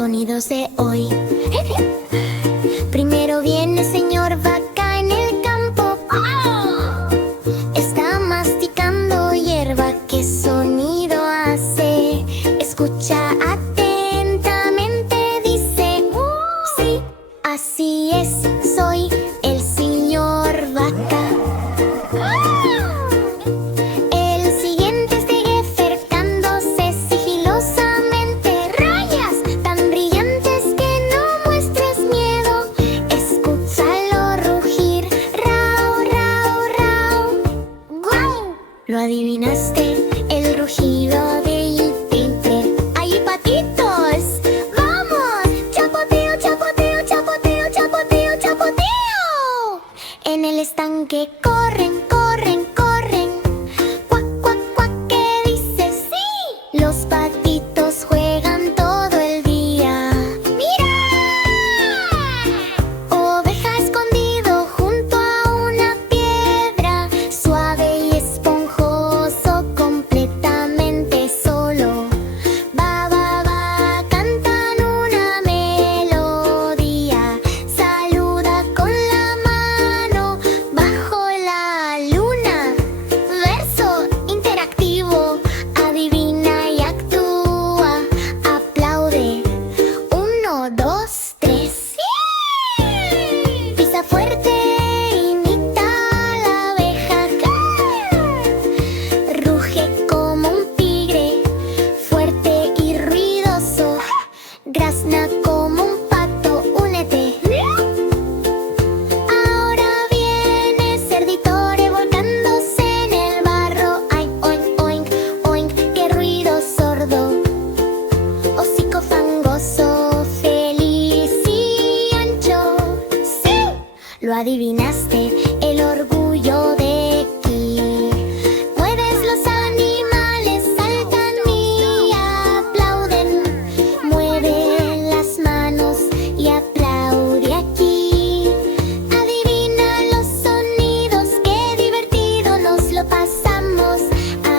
sonidos de hoy. Primero viene señor vaca en el campo. Está masticando hierba. ¿Qué sonido hace? Escucha atentamente, dice sí, así es, soy el señor vaca. El siguiente es de acercándose sigilosamente. Rayas tan brillantes que no muestres miedo. Escúchalo rugir. Rau, rau, rau. ¡Guau! ¿Lo adivinaste? El rugido del tigre. ¡Hay patitos! ¡Vamos! ¡Chapoteo, chapoteo, chapoteo, chapoteo, chapoteo! En el estanque corren, corren, corren. Cuac, cuac, cuac, ¿qué dices? ¡Sí! Los patitos juegan todo el día. ¡Mira! Oveja escondido junto a una piedra. Suave y esponjoso, completamente solo. Va, va, va, cantan una melodía. Saluda con la mano bajo la luna. Verso interactivo. Adivina y actúa. Aplaude. 1, 2, 3. Pisa fuerte, imita a la abeja. Ruge como un tigre, fuerte y ruidoso. Grazna como un pato, únete. Ahora viene cerdito revolcándose en el barro. Ay, oink, oink, oink, qué ruido sordo. Hocico fangoso, feliz y ancho. ¡Sí! Lo adivinaste, el orgullo de aquí. Mueves los animales, saltan y aplauden. Mueve las manos y aplaude aquí. Adivina los sonidos, qué divertido nos lo pasamos.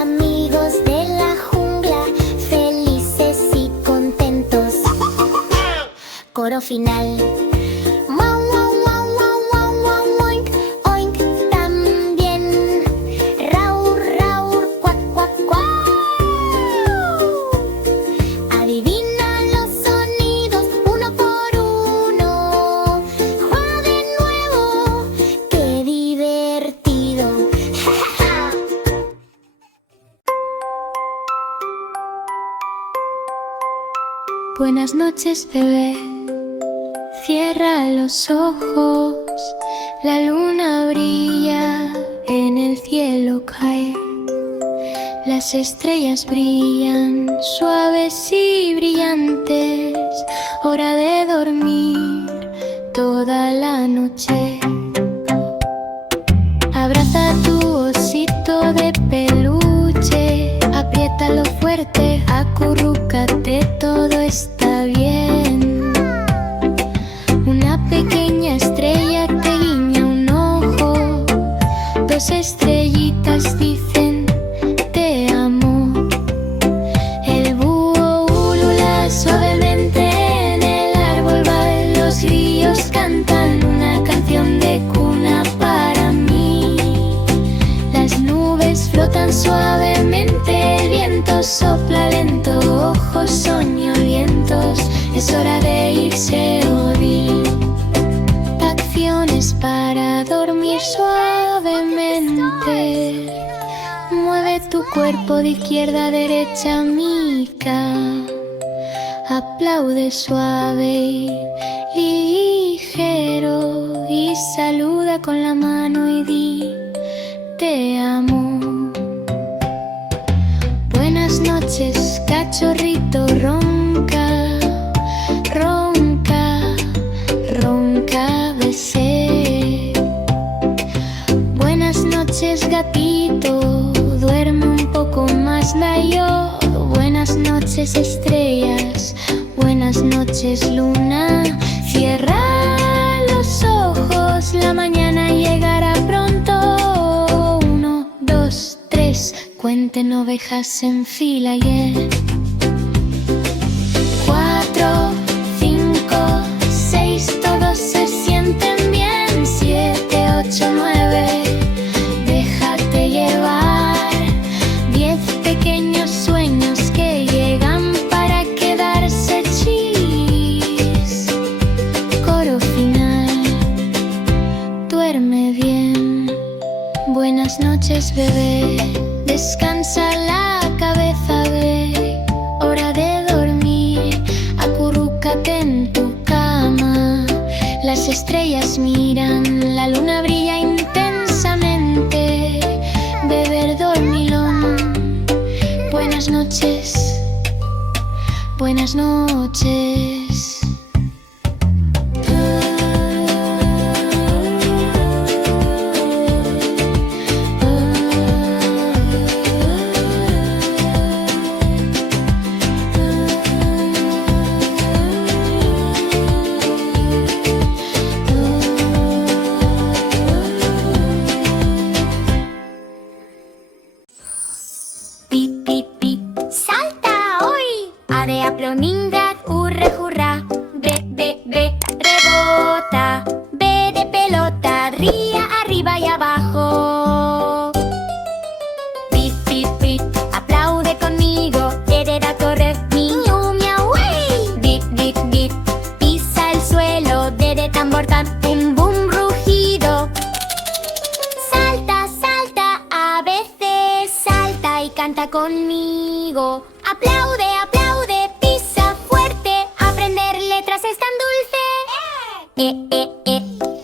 Amigos de la jungla, felices y contentos. Coro final. Wow, wow, wow, wow, wow, wow, oink, oink, también. Raur, raur, cuac, cuac, cuac. Adivina los sonidos uno por uno. Juega de nuevo, qué divertido. Buenas noches, bebé. Cierra los ojos. La luna brilla, en el cielo cae. Las estrellas brillan, suaves y brillantes. Hora de dormir toda la noche. Abraza a tu osito de peluche. Apriétalo fuerte, acurrúcate, todo está bien. Una pequeña estrella te guiña un ojo. Dos estrellitas dicen te amo. El búho ulula suavemente en el árbol va. Los grillos cantan una canción de cuna para mí. Las nubes flotan suavemente, el viento sopla lento, ojos soñolientos, es hora de irse hoy. Acciones para dormir suavemente. Mueve tu cuerpo de izquierda a derecha, mica. Aplaude suave y ligero y saluda con la mano y di te amo. Buenas noches, cachorrito, ronca, ronca, ronca, besé. Buenas noches, gatito, duerme un poco más, yo. Buenas noches, estrellas, buenas noches, luna. Cierra los ojos, la mañana llegará pronto. 1, 2, 3, cuenten ovejas en fila, 4, noches. Buenas noches. Pip, pip, pip, salta hoy. Are aplonindad, hurra, hurra. Ve, ve, ve, rebota. Ve de pelota, ría arriba y abajo. Pip, pip, pip, aplaude conmigo. Hereda correr, niño, miau, wey. Dip, dip, dip, pisa el suelo. Dede tambor, tan, bum, bum, rugido. Salta, salta, a veces salta y canta conmigo. Aplaude, aplaude, pisa fuerte. Aprender letras es tan dulce.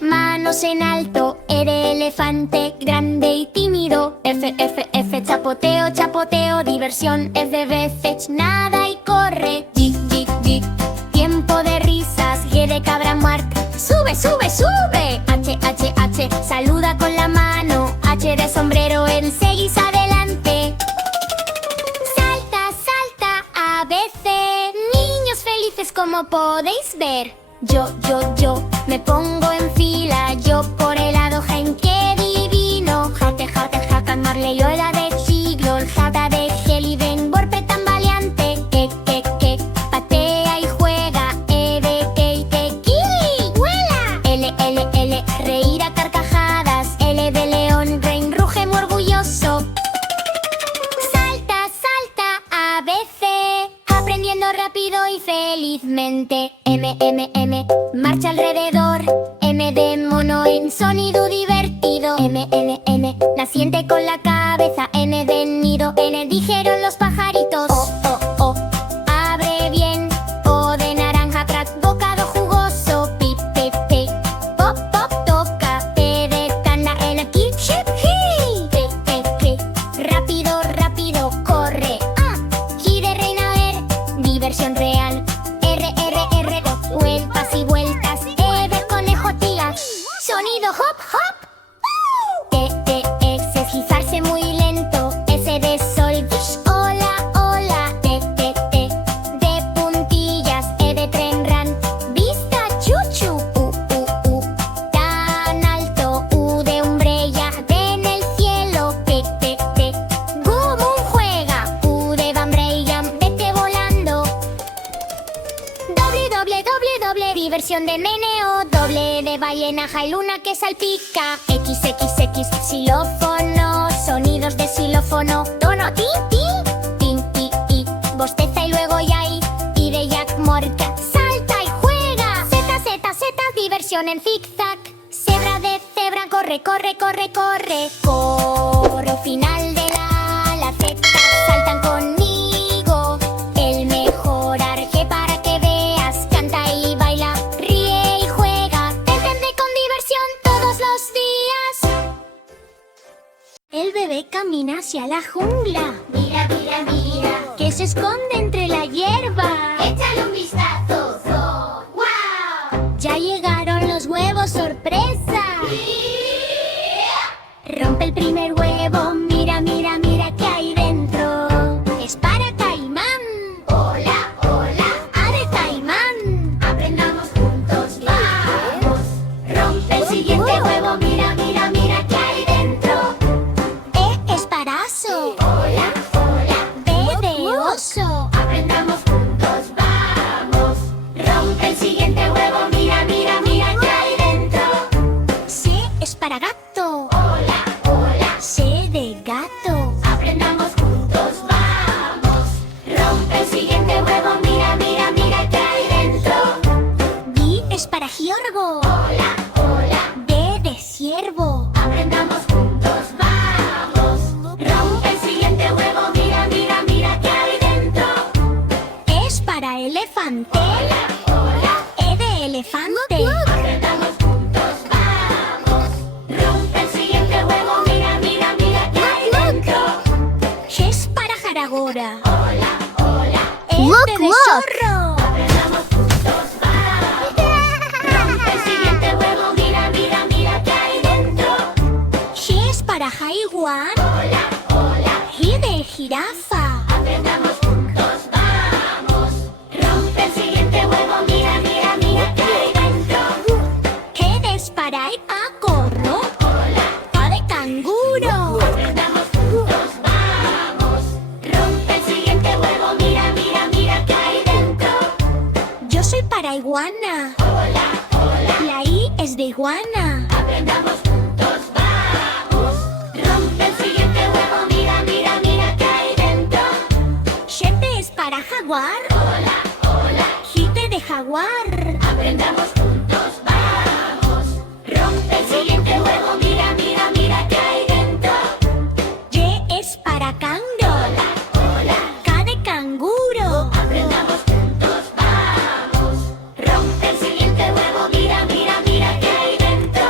Manos en alto, ere elefante, grande y tímido. F, F, F, chapoteo, chapoteo, diversión. F de veces, nada y corre. Jig, jig, jig, tiempo de risas. G de cabra muerta, sube, sube, sube. H, H, H, saluda con la mano. H de sombrero, enseguida adelante. Salta, salta, a veces. Niños felices como podéis ver. Yo, me pongo en fila. Yo por el lado, gen, qué divino. Jate, jate, jacan, marley, hola de siglo. El jata de gel y ven, borpe tan valiante. Que, patea y juega. De que, kili, vuela. L, L, L, reír a carcajadas. L de león, rein, ruge muy orgulloso. Salta, salta, a veces. Aprendiendo rápido y felizmente. M, marcha alrededor. M de mono en sonido divertido. N, naciente con la cabeza. N de nido, N dijeron los pajaritos. O, abre bien. O de naranja, crack, bocado jugoso. Pip, pip, pip, pop, pop, toca. P de tanda, N, keep, ship, he. P, rápido, rápido, corre. G de reina, diversión real. R, vueltas y vueltas. E de conejo, tía. Sonido hop, hop. Exercitarse muy lento. S de sol, hola, hola. T, de puntillas. E de tren, ran. Vista, chuchu. Tan alto. U de umbrella. D en el cielo. P, Gumum juega. U de bambrella. Vete volando. Doble, diversión de meneo. Doble de ballena, y luna que salpica. X, xilófono, sonidos de xilófono. Tono, tin, bosteza y luego ya y de Jack Morca. Salta y juega. Z, diversión en zigzag. Cebra de cebra, corre. Coro final de la Z. Saltan conmigo. El mejor arque para que veas. Canta y baila, ríe y juega. Entende con diversión todos los días. El bebé camina hacia la jungla. Mira, que se esconde entre la hierba. Échale un vistazo, ¡wow! Ya llegaron los huevos sorpresa. Rompe el primer huevo, mira qué hay dentro. Es para Caimán. Hola, ave Caimán. Aprendamos juntos, vamos. Rompe el siguiente huevo, mira qué hay dentro. E es para oso. Hola, B de oso. Look, de zorro. Aprendamos juntos, vamos. Rompe el siguiente huevo, mira, mira, mira qué hay dentro. G es para jaiguar. Hola, hola, G de jirafa. aprendamos juntos, vamos. Rompe el siguiente huevo, mira, mira, mira qué hay dentro. G es para hipacorro. Hola, A de canguro. aprendamos juntos, vamos. Rompe el siguiente huevo, mira, mira, mira qué hay dentro. Yo soy para iguana. Hola, hola, La I es de iguana. aprendamos juntos, vamos. Rompe el siguiente huevo, mira, mira, mira qué hay dentro. G es para jaguar. Hola, hola, Jipe de jaguar. aprendamos juntos, vamos. Rompe el siguiente huevo, mira, mira, mira qué hay dentro. Y es para canguro. Hola, hola, K de canguro. aprendamos juntos, vamos. Rompe el siguiente huevo, mira, mira, mira qué hay dentro.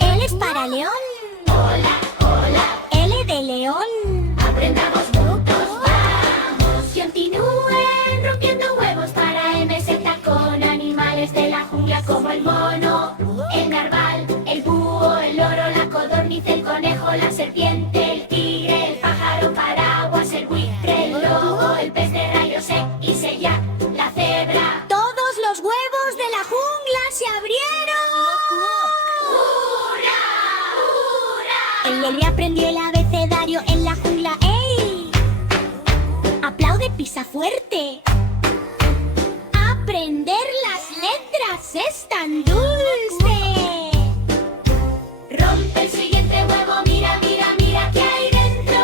L es para león. Hola, hola, L de león. aprendamos juntos, vamos. Continúen rompiendo huevos para MZ con animales de la jungla como el mono, el narval, el búho, el loro, la codorniz, el conejo, la serpiente, el tigre, el pájaro paraguas, el buitre, el lobo, el pez de rayos X, el yak, la cebra. Todos los huevos de la jungla se abrieron. ¡Hurra! ¡Hurra! El Lely aprendió el abecedario en la jungla. ¡Ey! Aplaude, pisa fuerte. Aprender las letras es tan dulce. Rompe el siguiente huevo, mira, mira, mira qué hay dentro.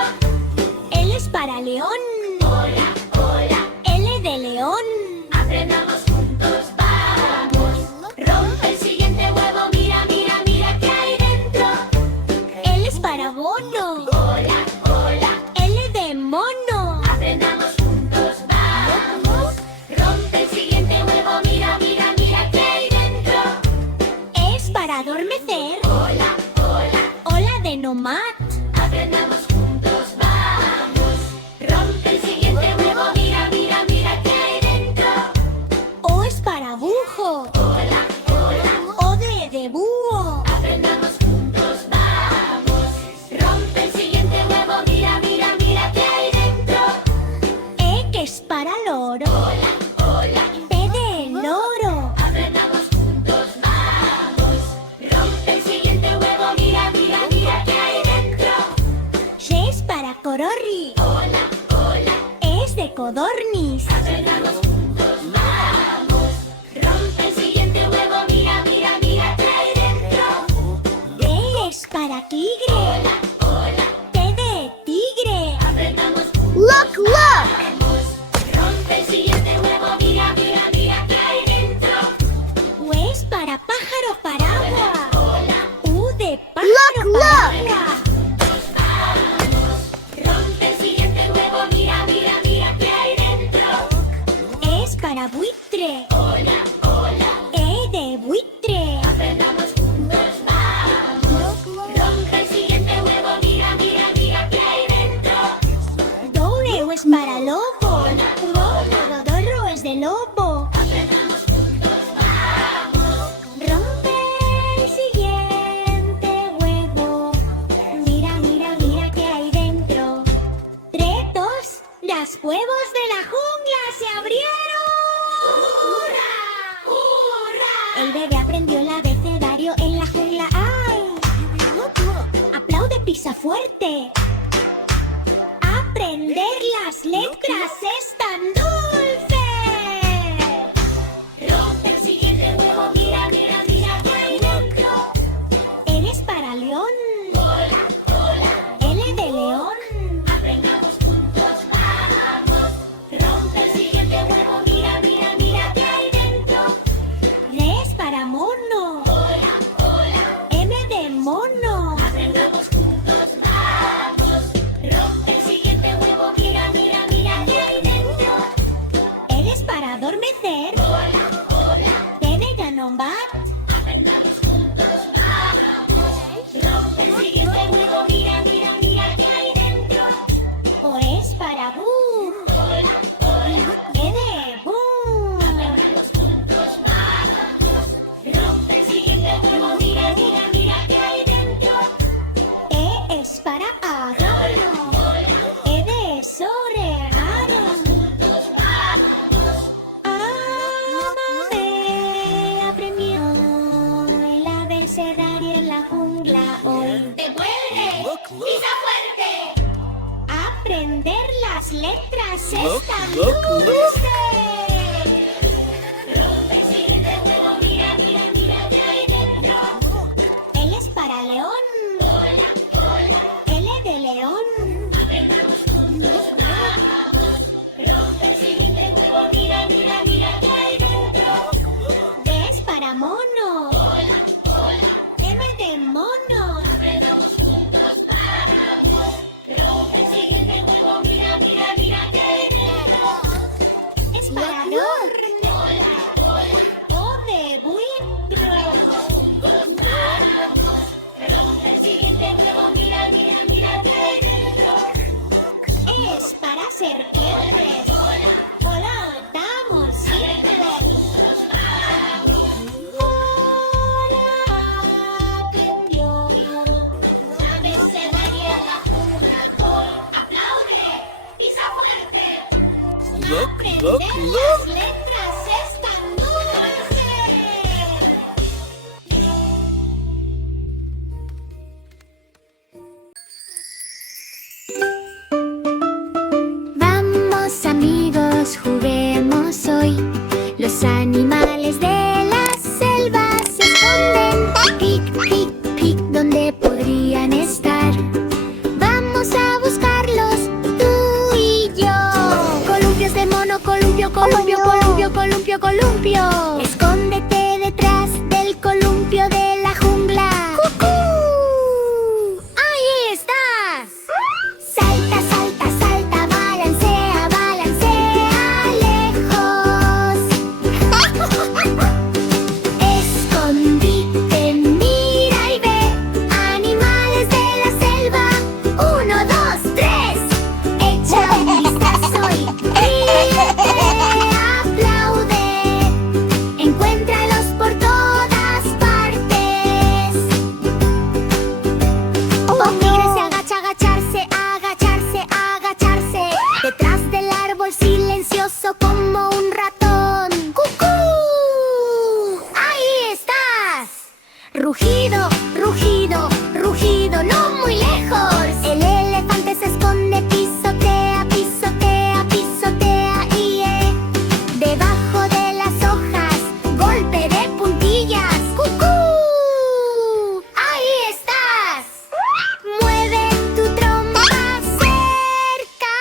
L es para león. Hola, hola, L de león. aprendamos juntos, vamos. Rompe el siguiente huevo, mira, mira, mira qué hay dentro. L es para mono. Hola, hola, L de mono. aprendamos juntos, vamos. Rompe el siguiente huevo, mira, mira, mira qué hay dentro. Es para adormecer. Hola, hola, Hola de nomad. aprendamos juntos, vamos. Rompe el siguiente huevo, mira, mira, mira qué hay dentro. O es para bujo. Hola, hola, O de búho. aprendamos juntos, vamos. Rompe el siguiente huevo, mira, mira, mira qué hay dentro. E que es para loro. Hola, hola, P de loro. aprendamos juntos, vamos. Rompe el siguiente huevo, mira, mira, mira qué hay dentro. Y es para cororri. Hola, hola, Es de codorniz. aprendamos juntos, vamos. Rompe el siguiente huevo, mira, mira, mira qué hay dentro. T es para tigre. Hola, hola, T de tigre. aprendamos juntos, vamos. Rompe el siguiente huevo, mira, mira, mira qué hay dentro. U es para pájaro paraguas. Hola, U de pájaro paraguas. rompe el siguiente huevo, mira, mira, mira qué hay dentro. Es para buitre. Hola, hola, E de buitre. aprendamos juntos, vamos. Rompe el siguiente huevo, mira, mira, mira qué hay dentro. Doure es para lobo. Dorro es de lobo. Aprendamos juntos, vamos. Rompe el siguiente huevo. Mira, mira, mira qué hay dentro. 3, 2, las huevos de la jungla se abrieron. ¡Hurra! ¡Hurra! El bebé aprendió el abecedario en la jungla. ¡Ay! Aplaude, pisa fuerte. Aprender las letras es tan dulce. Rompe el siguiente huevo, mira, mira, mira qué hay dentro. Eres para león. Hola, hola, L de león. aprendamos juntos, vamos. Rompe el siguiente huevo, mira, mira, mira qué hay dentro. R es para mono. Hola, hola, M de mono. aprendamos juntos, vamos. Rompe el siguiente huevo, mira, mira, mira qué hay dentro. letras Look, están look, look. dulces. Rompe el siguiente juego, mira, mira, mira qué hay dentro. L es para león. Hola, hola. L de león. Aprendamos juntos, vamos. Rompe el siguiente juego, mira, mira, mira qué hay dentro. D es para mono. Hola, hola. M de mono. Aprendamos juntos, vamos. Rompe el siguiente juego, mira, mira, mira qué hay dentro. Es para adorno. Hola, hola. O de buitre. Rompe el siguiente juego, mira, mira, mira qué hay dentro. Es para serpientes. Hola, damos simples. Hola, aprendió. Sabes, se daría la jungla hoy. Aplaude, pisa fuerte. Look, Aprender look, las look. letras es tan dulce. Vamos amigos, juguemos hoy. Los animales de la selva se esconden. Pic, pic, pic, ¿dónde podrían estar? Vamos a buscarlos, tú y yo. Columpios de mono, columpio, columpio, columpio, columpio, columpio. Escóndete detrás del columpio de la jungla. ¡Cucú! ¡Ahí estás! Salta, salta, salta, balancea, balancea lejos. Escondite, mira y ve. Animales de la selva. 1, 2, 3. Echa un vistazo y ríete, aplaude. Encuéntralos por todas partes. Un tigre se agacha, agacharse, agacharse, agacharse. Detrás del árbol silencioso como un ratón. ¡Cucú! ¡Ahí estás! Rugido, rugido, rugido, no muy lejos. El elefante se esconde, pisotea, pisotea, pisotea y debajo de las hojas, golpe de puntillas. ¡Cucú! ¡Ahí estás! Mueve tu trompa cerca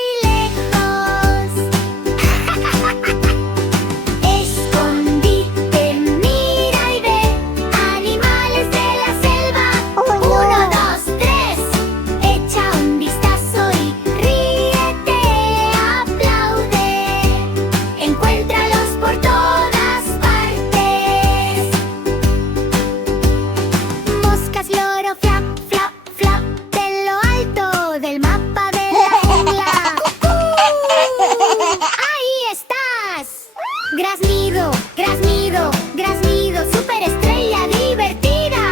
y lejos. Escondite, mira y ve. Animales de la selva. 1, 2, 3. Echa un vistazo y ríete, aplaude. Encuéntralos por todas partes. Moscas, loro, flap, flap, flap. De lo alto del mapa de la jungla. ¡Cucú! ¡Ahí estás! Graznido, graznido, graznido, superestrella divertida.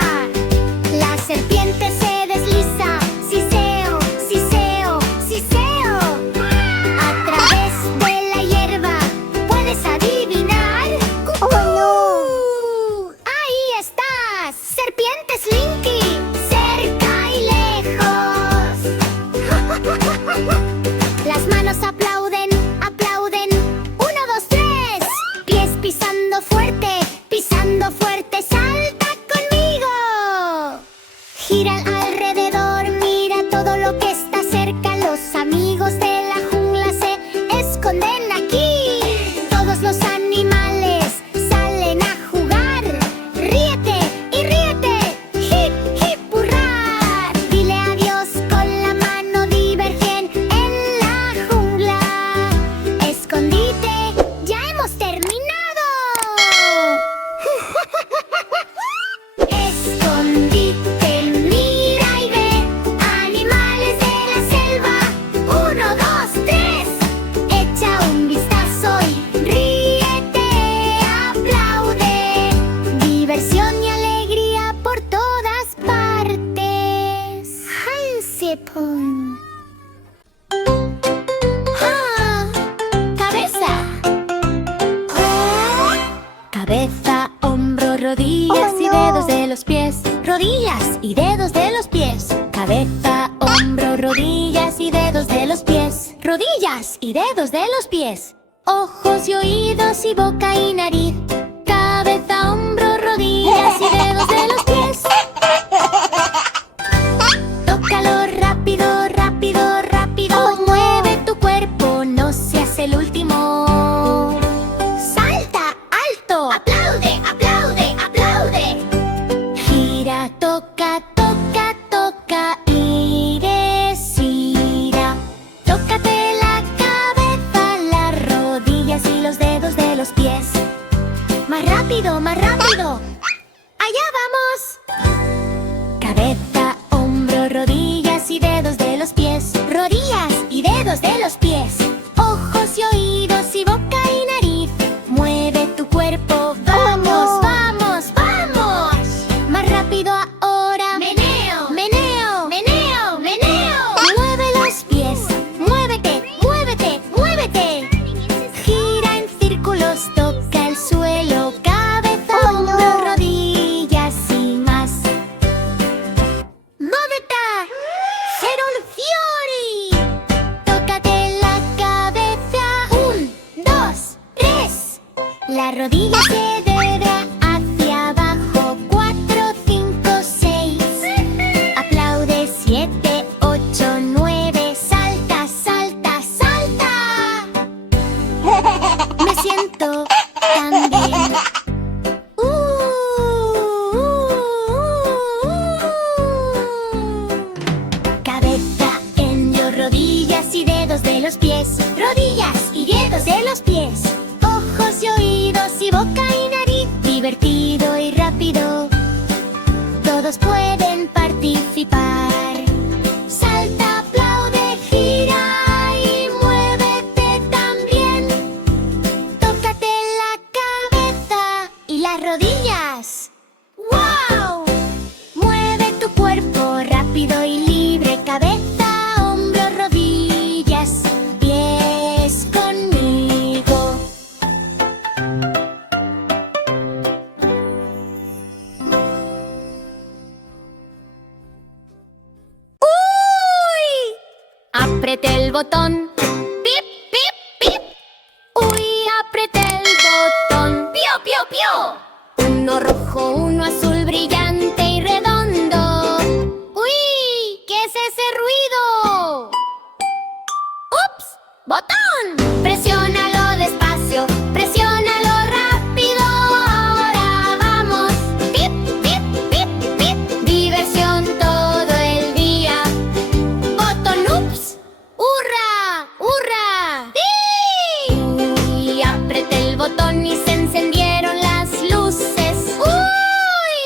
La serpiente se desliza, siseo, siseo, siseo. A través de la hierba, ¿puedes adivinar? ¡Cucú! ¡Ahí estás! Serpiente Slinky, cerca y lejos. Las manos aplauden, aplauden. 1, 2, 3. Pies pisando fuerte, salta conmigo. Gira alrededor, mira todo lo que está cerca. Los amigos de la jungla se esconden aquí. Todos los animales salen a jugar. Ríete y ríete, hip, hip, hurra. Dile adiós con la mano, divergen en la jungla. dedos de los pies. Ojos y oídos y boca y nariz. Cabeza, hombro, rodillas y dedos de los pies. Tócalo rápido, rápido, rápido. Mueve tu cuerpo, no seas el último. Salta alto. Aplaude, aplaude, aplaude. Gira, toca, toca, toca y desgira. Tócate la cabeza, las rodillas y los dedos de los pies. Más rápido, más rápido. ¡Allá vamos! Cabeza, hombro, rodillas y dedos de los pies. Rodillas y dedos de los pies. Ojos y oídos y boca y nariz. Mueve tu cuerpo, vamos, vamos, vamos. Más rápido ahora. Meneo, Meneo, meneo, meneo. mueve los pies. Muévete, muévete, muévete. Gira en círculos, toca el suelo. Cabeza, hombro, rodillas y más. ¡Muévete! ¡Ser un fiori! Tócate la cabeza. 1, 2, 3. La rodilla se debe hacia abajo. 4, 5, 6. Aplaude. 7, 8, 9. Salta, salta, salta. Me siento tan bien. Cabeza en los rodillas y dedos de los pies. Rodillas y dedos de los pies. Ojos y oídos y boca y nariz. Divertido y rápido. Todos pueden participar. Salta, aplaude, gira y muévete también. Tócate la cabeza y las rodillas. ¡Wow! Mueve tu cuerpo rápido y libre. Cabeza, hombro, rodillas, pies conmigo. ¡Uy! Apreté el botón. ¡Pip, pip, pip! ¡Uy! Apreté el botón. Pío, pío, pío. Uno rojo, uno azul brillante y redondo. ¡Uy! ¿Qué es ese ruido? ¡Ups! ¡Botón! Presiónalo despacio, presiónalo rápido. Ahora vamos. ¡Pip, pip, pip, pip! Diversión todo el día. ¡Botón! ¡Ups! ¡Hurra! ¡Hurra! ¡Sí! Uy, apreté el botón y se encendieron las luces. ¡Uy!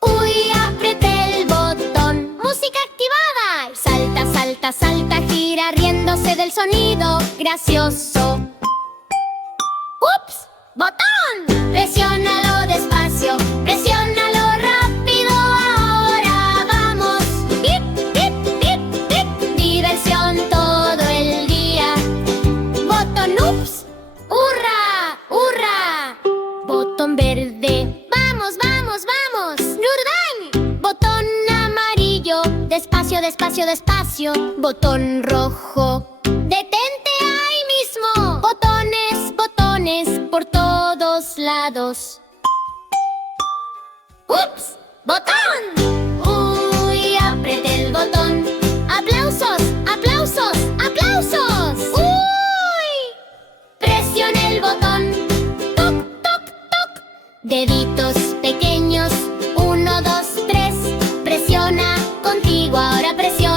¡Uy! Apreté el botón. ¡Música activada! Salta, salta, salta, gira riéndose del sonido gracioso. ¡Ups! ¡Botón! Presiónalo despacio, presiónalo rápido. Ahora vamos. ¡Pip, pip, pip, pip! Diversión todo el día. Botón, ups. ¡Hurra! ¡Hurra! Botón verde. ¡Vamos, vamos, vamos! ¡Nurdan! Botón amarillo. Despacio, despacio, despacio. Botón rojo. ¡Detente ahí mismo! Botones, botones por todos lados. ¡Ups! ¡Botón! ¡Uy! Apreté el botón. ¡Aplausos! ¡Aplausos! ¡Aplausos! ¡Uy! Presioné el botón. ¡Toc, toc, toc! Deditos pequeños. 1, 2, 3. Presiona contigo, ahora presiona.